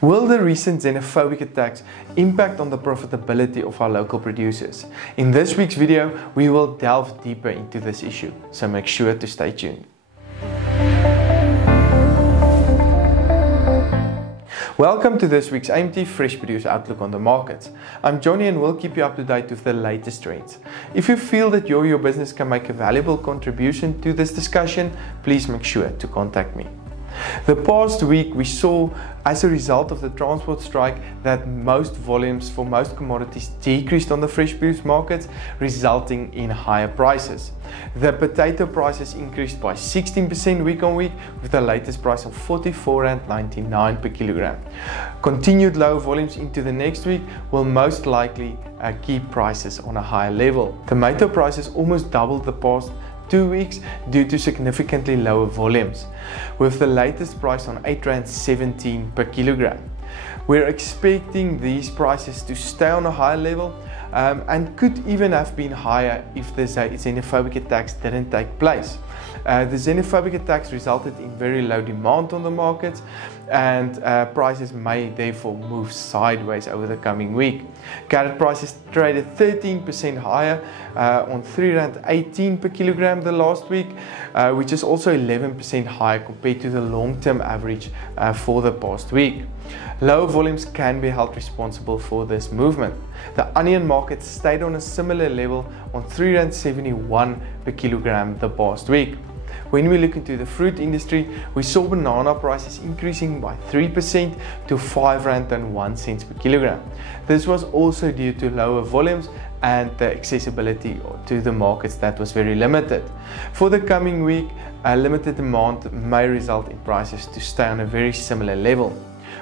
Will the recent xenophobic attacks impact on the profitability of our local producers? In this week's video, we will delve deeper into this issue, so make sure to stay tuned. Welcome to this week's AMT Fresh Produce Outlook on the markets. I'm Johnny and will keep you up to date with the latest trends. If you feel that your business can make a valuable contribution to this discussion, please make sure to contact me. The past week we saw, as a result of the transport strike, that most volumes for most commodities decreased on the fresh produce markets, resulting in higher prices. The potato prices increased by 16% week on week, with the latest price of R44.99 per kilogram. Continued low volumes into the next week will most likely keep prices on a higher level. Tomato prices almost doubled the past 2 weeks due to significantly lower volumes, with the latest price on R8.17 per kilogram. We're expecting these prices to stay on a higher level and could even have been higher if the xenophobic attacks didn't take place. The xenophobic attacks resulted in very low demand on the markets, and prices may therefore move sideways over the coming week. Carrot prices traded 13% higher on R3.18 per kilogram the last week, which is also 11% higher compared to the long-term average for the past week. Lower volumes can be held responsible for this movement. The onion market stayed on a similar level on R3.71 per kilogram the past week. When we look into the fruit industry, we saw banana prices increasing by 3% to R5.01 per kilogram. This was also due to lower volumes and the accessibility to the markets that was very limited. For the coming week, limited demand may result in prices to stay on a very similar level.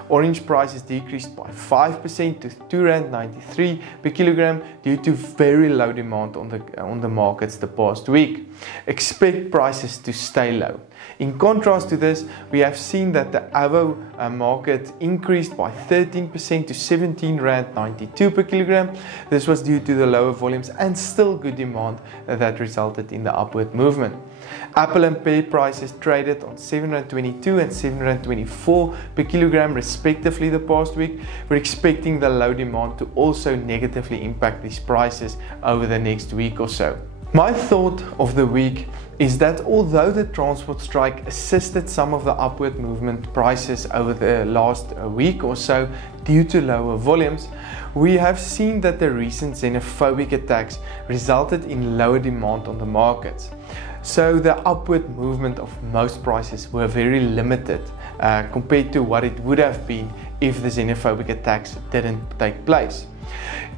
Orange prices decreased by 5% to R2.93 per kilogram due to very low demand on the markets the past week. Expect prices to stay low. In contrast to this, we have seen that the avo market increased by 13% to R17.92 per kilogram. This was due to the lower volumes and still good demand that resulted in the upward movement. Apple and pear prices traded on R7.22 and R7.24 per kilogram respectively the past week. We're expecting the low demand to also negatively impact these prices over the next week or so. My thought of the week is that although the transport strike assisted some of the upward movement prices over the last week or so due to lower volumes, we have seen that the recent xenophobic attacks resulted in lower demand on the markets. So the upward movement of most prices were very limited compared to what it would have been if the xenophobic attacks didn't take place.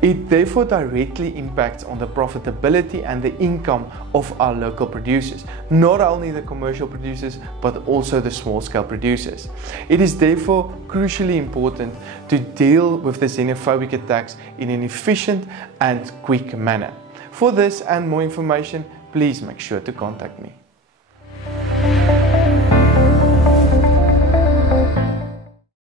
It therefore directly impacts on the profitability and the income of our local producers, not only the commercial producers but also the small-scale producers. It is therefore crucially important to deal with the xenophobic attacks in an efficient and quick manner. For this and more information, please make sure to contact me.